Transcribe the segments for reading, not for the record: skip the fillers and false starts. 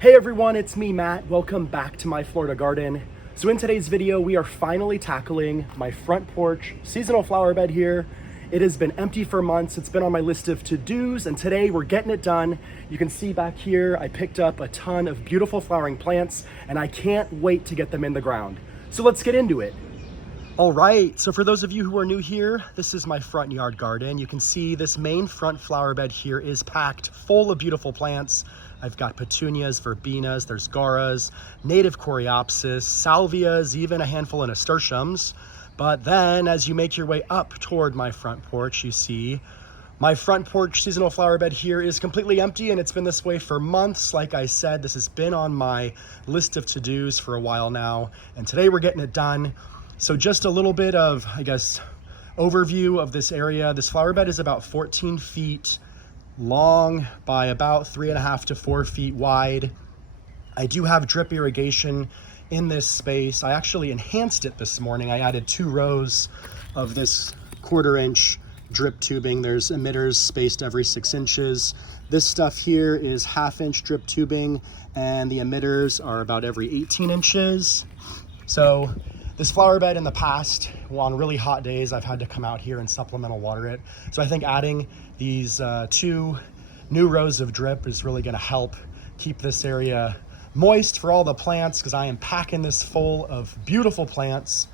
Hey everyone, it's me, Matt. Welcome back to my Florida garden. So in today's video, we are finally tackling my front porch seasonal flower bed here. It has been empty for months. It's been on my list of to-dos, and today we're getting it done. You can see back here, I picked up a ton of beautiful flowering plants, and I can't wait to get them in the ground. So let's get into it. All right, so for those of you who are new here, this is my front yard garden. You can see this main front flower bed here is packed full of beautiful plants. I've got petunias, verbenas, there's garas, native coreopsis, salvias, even a handful of nasturtiums. But then as you make your way up toward my front porch, you see my front porch seasonal flower bed here is completely empty, and it's been this way for months. Like I said, this has been on my list of to-dos for a while now, and today we're getting it done. So just a little bit of, overview of this area. This flower bed is about 14 feet long by about 3.5 to 4 feet wide. I do have drip irrigation in this space. I actually enhanced it this morning. I added 2 rows of this 1/4-inch drip tubing. There's emitters spaced every 6 inches. This stuff here is 1/2-inch drip tubing, and the emitters are about every 18 inches. So this flower bed in the past, on really hot days, I've had to come out here and supplemental water it. So I think adding these 2 new rows of drip is really gonna help keep this area moist for all the plants, because I am packing this full of beautiful plants.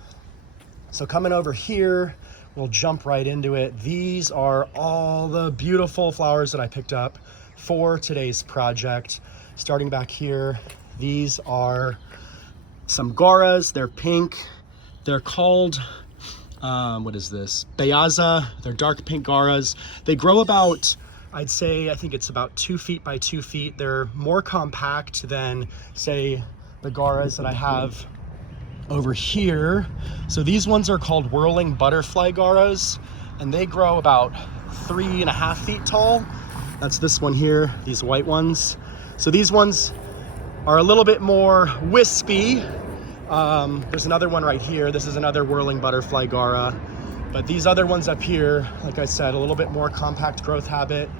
So coming over here, we'll jump right into it. These are all the beautiful flowers that I picked up for today's project. Starting back here, these are some garas. They're pink. They're called, what is this? Beaza. They're dark pink garas. They grow about, I think it's about 2 feet by 2 feet. They're more compact than, say, the garas that I have over here. So these ones are called whirling butterfly garas, and they grow about 3.5 feet tall. That's this one here, these white ones. So these ones are a little bit more wispy. There's another one right here. This is another whirling butterfly gara. But these other ones up here, like I said, a little bit more compact growth habit.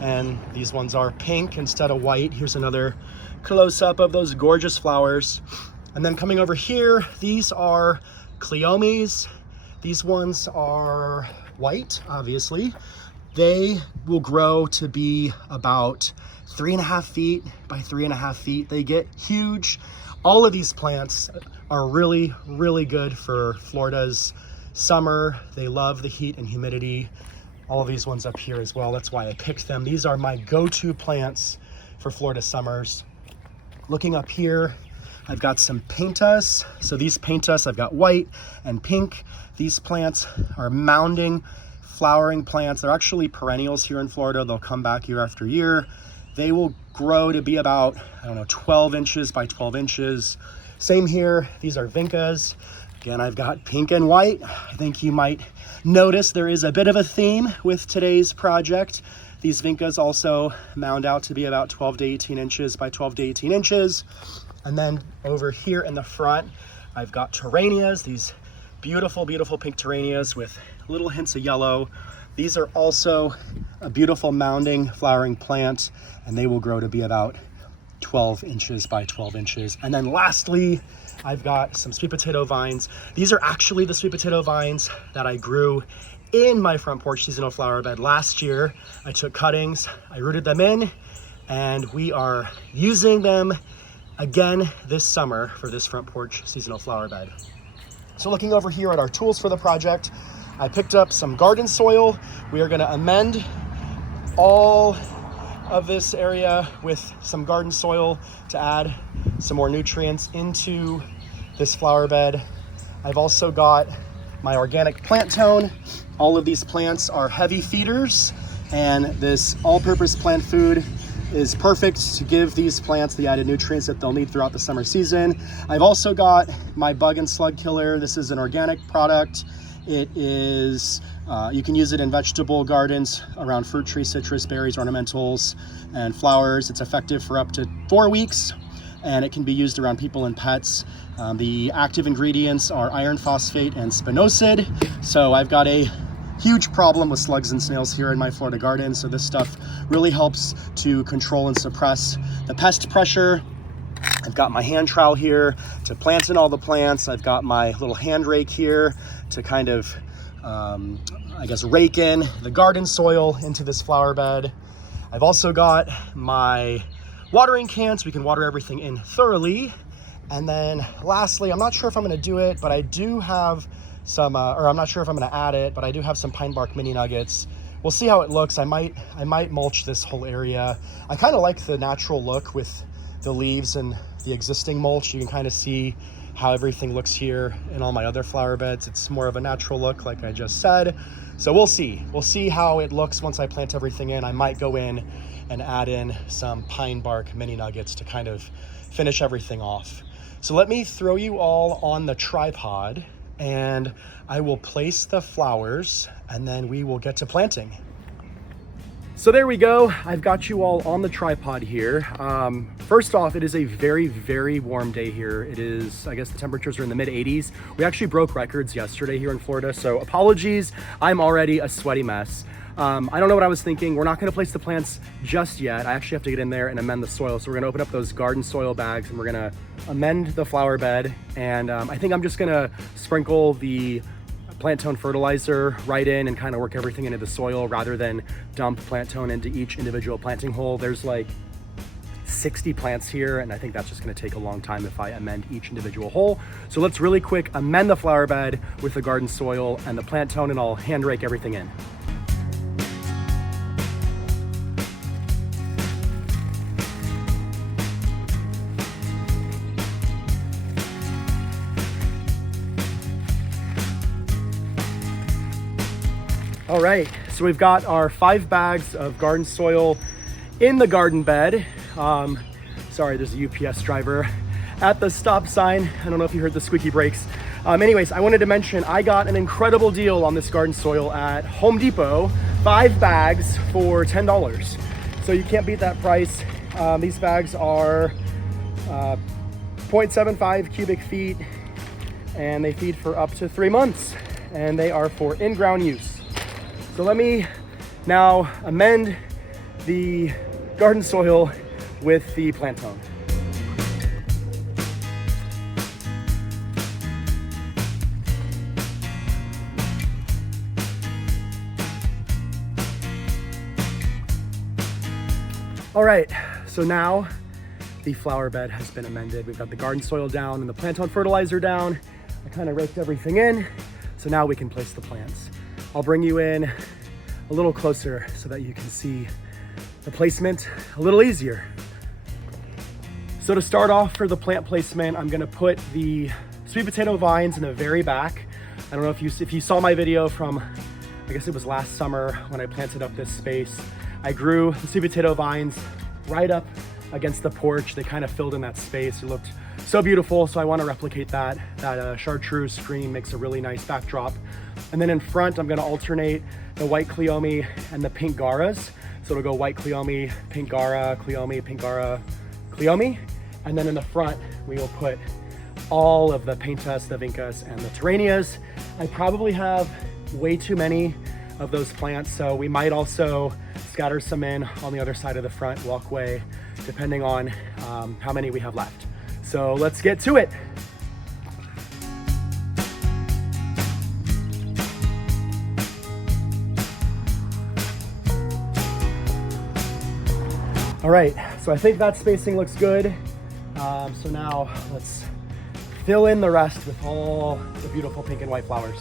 And these ones are pink instead of white. Here's another close-up of those gorgeous flowers. And then coming over here, these are cleomes. These ones are white, obviously. They will grow to be about 3.5 feet by 3.5 feet. They get huge. All of these plants are really, really good for Florida's summer. They love the heat and humidity. All of these ones up here as well. That's why I picked them. These are my go-to plants for Florida summers. Looking up here, I've got some paintas. So these paintas, I've got white and pink. These plants are mounding, flowering plants. They're actually perennials here in Florida. They'll come back year after year. They will grow to be about, 12 inches by 12 inches. Same here, these are vincas. Again, I've got pink and white. I think you might notice there is a bit of a theme with today's project. These vincas also mound out to be about 12 to 18 inches by 12 to 18 inches. And then over here in the front, I've got terranias, these beautiful, beautiful pink terranias with little hints of yellow. These are also a beautiful mounding flowering plant, and they will grow to be about 12 inches by 12 inches. And then lastly, I've got some sweet potato vines. These are actually the sweet potato vines that I grew in my front porch seasonal flower bed last year. I took cuttings, I rooted them in, and we are using them again this summer for this front porch seasonal flower bed. So looking over here at our tools for the project, I picked up some garden soil. We are gonna amend all of this area with some garden soil to add some more nutrients into this flower bed. I've also got my organic plant tone. All of these plants are heavy feeders, and this all-purpose plant food is perfect to give these plants the added nutrients that they'll need throughout the summer season. I've also got my bug and slug killer. This is an organic product. It is, you can use it in vegetable gardens around fruit trees, citrus, berries, ornamentals, and flowers. It's effective for up to 4 weeks, and it can be used around people and pets. The active ingredients are iron phosphate and spinosad. So I've got a huge problem with slugs and snails here in my Florida garden. So this stuff really helps to control and suppress the pest pressure. I've got my hand trowel here to plant in all the plants. I've got my little hand rake here to kind of, I guess, rake in the garden soil into this flower bed. I've also got my watering can so we can water everything in thoroughly. And then lastly, I'm not sure if I'm gonna do it, but I do have some, or I'm not sure if I'm gonna add it, but I do have some pine bark mini nuggets. We'll see how it looks. I might mulch this whole area. I kind of like the natural look with the leaves and the existing mulch. You can kind of see how everything looks here in all my other flower beds. It's more of a natural look, like I just said. So we'll see how it looks once I plant everything in. I might go in and add in some pine bark mini nuggets to kind of finish everything off. So let me throw you all on the tripod and I will place the flowers and then we will get to planting. So there we go. I've got you all on the tripod here. First off, it is a very, very warm day here. It is, I guess the temperatures are in the mid 80s. We actually broke records yesterday here in Florida. So apologies, I'm already a sweaty mess. I don't know what I was thinking. We're not gonna place the plants just yet. I actually have to get in there and amend the soil. So we're gonna open up those garden soil bags and we're gonna amend the flower bed. And I think I'm just gonna sprinkle the plant tone fertilizer right in and kind of work everything into the soil rather than dump plant tone into each individual planting hole. There's like 60 plants here, and I think that's just gonna take a long time if I amend each individual hole. So let's really quick amend the flower bed with the garden soil and the plant tone, and I'll hand rake everything in. All right, so we've got our 5 bags of garden soil in the garden bed. Sorry, there's a UPS driver at the stop sign. I don't know if you heard the squeaky brakes. Anyways, I wanted to mention I got an incredible deal on this garden soil at Home Depot, 5 bags for $10. So you can't beat that price. These bags are 0.75 cubic feet and they feed for up to 3 months and they are for in-ground use. So let me now amend the garden soil with the plant tone. All right, so now the flower bed has been amended. We've got the garden soil down and the plant tone fertilizer down. I kind of raked everything in, so now we can place the plants. I'll bring you in a little closer so that you can see the placement a little easier. So to start off for the plant placement, I'm gonna put the sweet potato vines in the very back. I don't know if you saw my video from, I guess it was last summer when I planted up this space. I grew the sweet potato vines right up against the porch. They kind of filled in that space. It looked so beautiful, so I want to replicate that. That chartreuse screen makes a really nice backdrop. And then in front, I'm going to alternate the white cleome and the pink garas. So it'll go white cleome, pink gara, cleome, pink gara, cleome. And then in the front, we will put all of the paintas, the vincas, and the terranias. I probably have way too many of those plants, so we might also scatter some in on the other side of the front walkway, depending on how many we have left. So let's get to it. All right, so I think that spacing looks good. So now let's fill in the rest with all the beautiful pink and white flowers.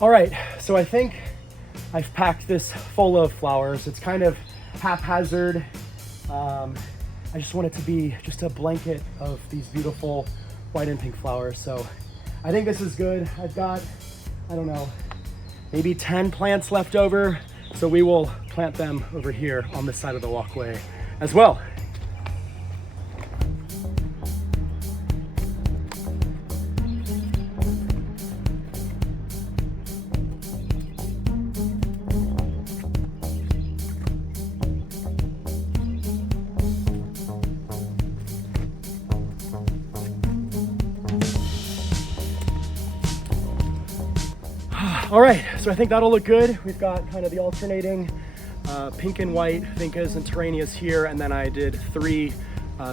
All right, so I think I've packed this full of flowers. It's kind of haphazard. I just want it to be just a blanket of these beautiful white and pink flowers. So I think this is good. I've got, I don't know, maybe 10 plants left over. So we will plant them over here on this side of the walkway as well. All right, so I think that'll look good. We've got kind of the alternating pink and white vincas and terranias here, and then I did three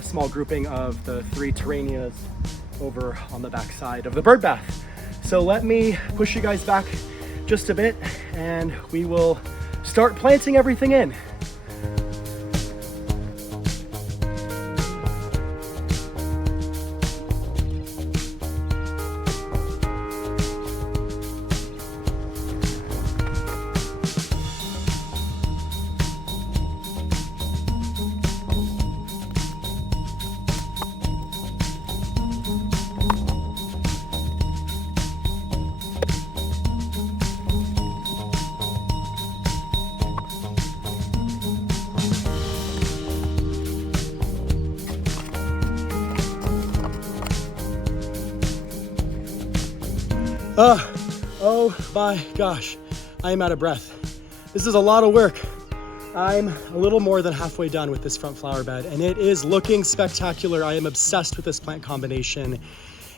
small grouping of the three terranias over on the back side of the bird bath. So let me push you guys back just a bit and we will start planting everything in. Oh my gosh, I am out of breath. This is a lot of work. I'm a little more than halfway done with this front flower bed and it is looking spectacular. I am obsessed with this plant combination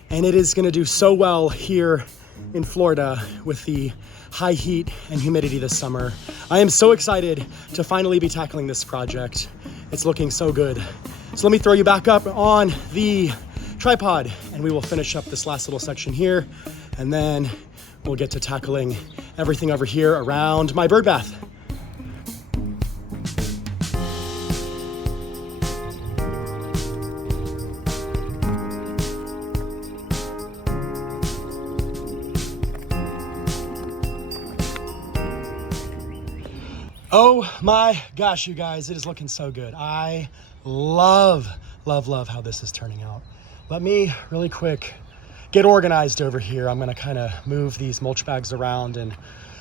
and it is gonna do so well here in Florida with the high heat and humidity this summer. I am so excited to finally be tackling this project. It's looking so good. So let me throw you back up on the tripod and we will finish up this last little section here and then we'll get to tackling everything over here around my bird bath. Oh my gosh, you guys, it is looking so good. I love how this is turning out. Let me really quick get organized over here. I'm gonna kind of move these mulch bags around and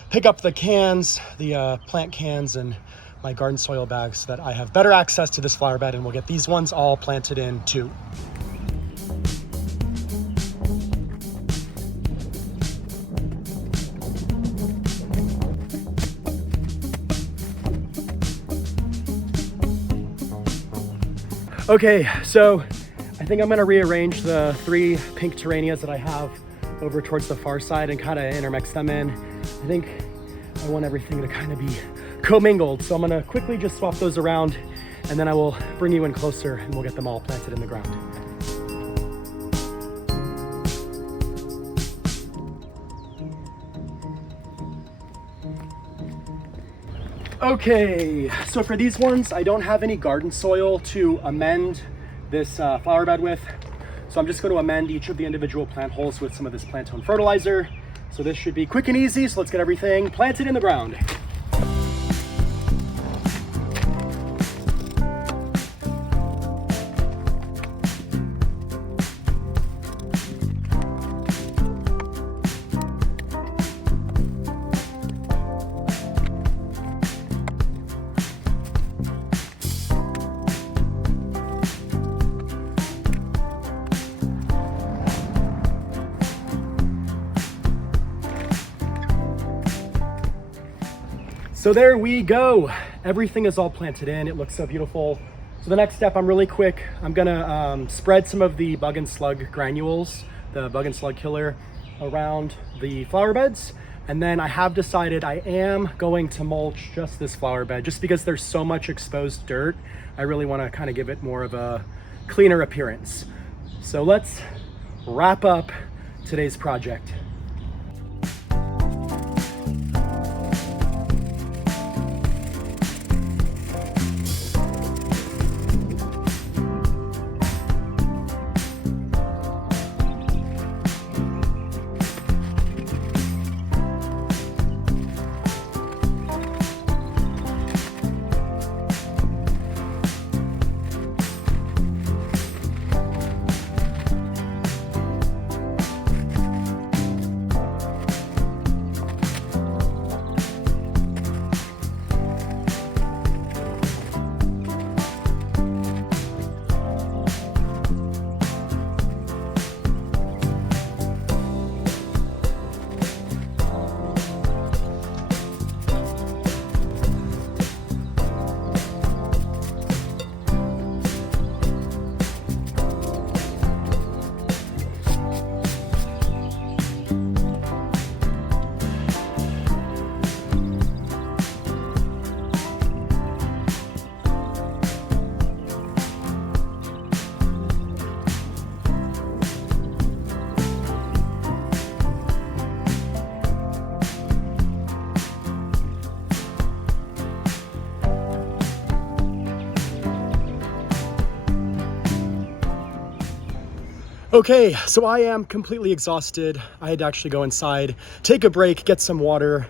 pick up the cans, the plant cans and my garden soil bags so that I have better access to this flower bed and we'll get these ones all planted in too. Okay, so I think I'm gonna rearrange the three pink terranias that I have over towards the far side and kind of intermix them in. I think I want everything to kind of be commingled. So I'm gonna quickly just swap those around and then I will bring you in closer and we'll get them all planted in the ground. Okay, so for these ones, I don't have any garden soil to amend this flower bed with. So I'm just going to amend each of the individual plant holes with some of this plant tone fertilizer. So this should be quick and easy. So let's get everything planted in the ground. So there we go. Everything is all planted in. It looks so beautiful. So the next step, I'm really quick. I'm gonna spread some of the bug and slug granules, the bug and slug killer, around the flower beds. And then I have decided I am going to mulch just this flower bed, just because there's so much exposed dirt. I really wanna kind of give it more of a cleaner appearance. So let's wrap up today's project. Okay, so I am completely exhausted. I had to actually go inside, take a break, get some water.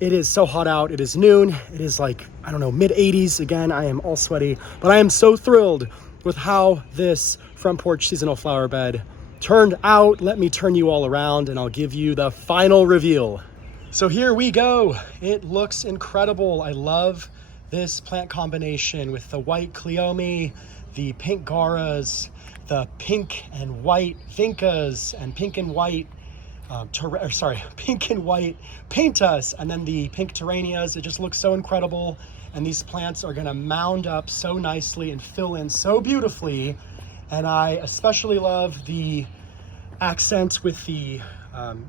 It is so hot out. It is noon. It is like, I don't know, mid 80s. Again, I am all sweaty, but I am so thrilled with how this front porch seasonal flower bed turned out. Let me turn you all around and I'll give you the final reveal. So here we go. It looks incredible. I love this plant combination with the white cleome, the pink garas, the pink and white vincas, and pink and white pink and white paintas, and then the pink terranias. It just looks so incredible, and these plants are gonna mound up so nicely and fill in so beautifully. And I especially love the accent with the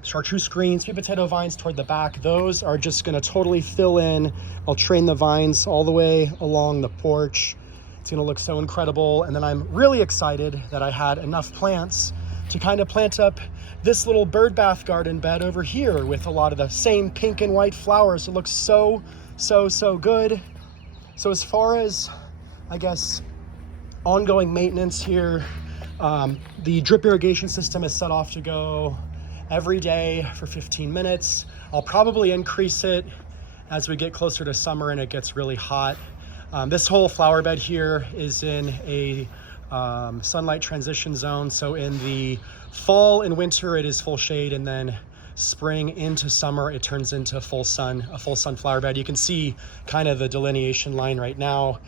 chartreuse green sweet potato vines toward the back. Those are just gonna totally fill in. I'll train the vines all the way along the porch. It's gonna look so incredible. And then I'm really excited that I had enough plants to kind of plant up this little bird bath garden bed over here with a lot of the same pink and white flowers. It looks so good. So as far as, I guess, ongoing maintenance here, the drip irrigation system is set off to go every day for 15 minutes. I'll probably increase it as we get closer to summer and it gets really hot. This whole flower bed here is in a sunlight transition zone. So in the fall and winter, it is full shade, and then spring into summer, it turns into a full sun flower bed. You can see kind of the delineation line right now.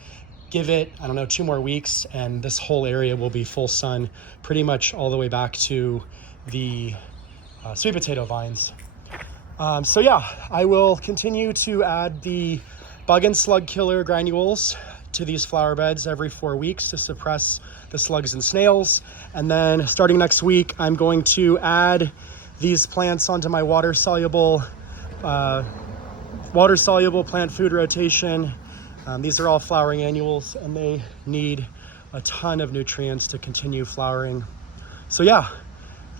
Give it, I don't know, 2 more weeks, and this whole area will be full sun, pretty much all the way back to the sweet potato vines. So yeah, I will continue to add the bug and slug killer granules to these flower beds every 4 weeks to suppress the slugs and snails. And then starting next week, I'm going to add these plants onto my water soluble plant food rotation. These are all flowering annuals, and they need a ton of nutrients to continue flowering. So yeah,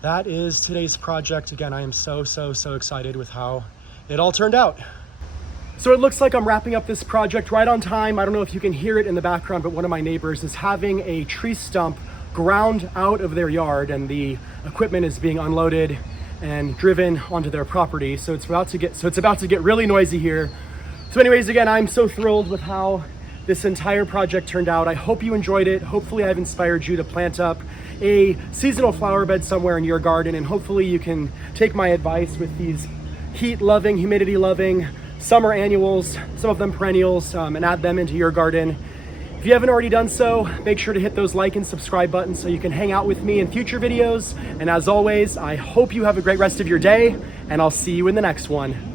that is today's project. Again, I am so excited with how it all turned out. So it looks like I'm wrapping up this project right on time. I don't know if you can hear it in the background, but one of my neighbors is having a tree stump ground out of their yard, and the equipment is being unloaded and driven onto their property. So it's about to get really noisy here. So anyways, again, I'm so thrilled with how this entire project turned out. I hope you enjoyed it. Hopefully I've inspired you to plant up a seasonal flower bed somewhere in your garden, and hopefully you can take my advice with these heat-loving, humidity-loving summer annuals, some of them perennials, and add them into your garden. If you haven't already done so, make sure to hit those like and subscribe buttons so you can hang out with me in future videos. And as always, I hope you have a great rest of your day, and I'll see you in the next one.